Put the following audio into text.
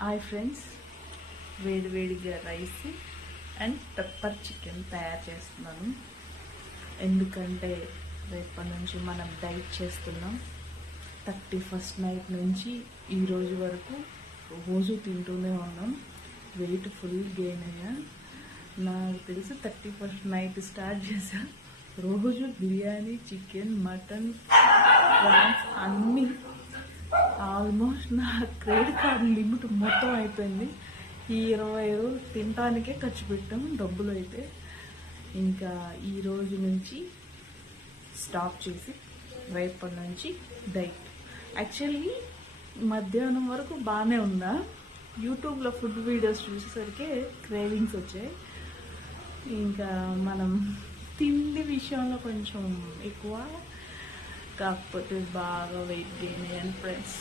Hi friends, వేడివేడిగా rice and pepper chicken తయారు చేస్తున్నాను. ఎందుకంటే రేపటి నుంచి మనం డైట్ చేస్తున్నాం. 31st నైట్ నుంచి ఈరోజు వరకు రోజు తింటూనే ఉన్నాం. వెయిట్ ఫుల్ గెయిన్ అయ్యా. నాకు తెలిసి 31st నైట్ స్టార్ట్ చేశా. రోజు బిర్యానీ, చికెన్, మటన్, ప్రాన్స్ అన్నీ ఆల్మోస్ట్ నా క్రెడిట్ కార్డు లిమిట్ మొత్తం అయిపోయింది. ఈ 20 రోజులు తినడానికే ఖర్చు పెట్టాం డబ్బులు. అయితే ఇంకా ఈ రోజు నుంచి స్టాప్ చేసి రేపటి నుంచి డైట్. యాక్చువల్లీ మధ్యాహ్నం వరకు బాగానే ఉన్నా. యూట్యూబ్లో ఫుడ్ వీడియోస్ చూసేసరికి క్రేవింగ్స్ వచ్చాయి. ఇంకా మనం తిండి విషయంలో కొంచెం ఎక్కువ, కాకపోతే బాగా వెయిట్ గెయిన్ అయ్యాను ఫ్రెండ్స్.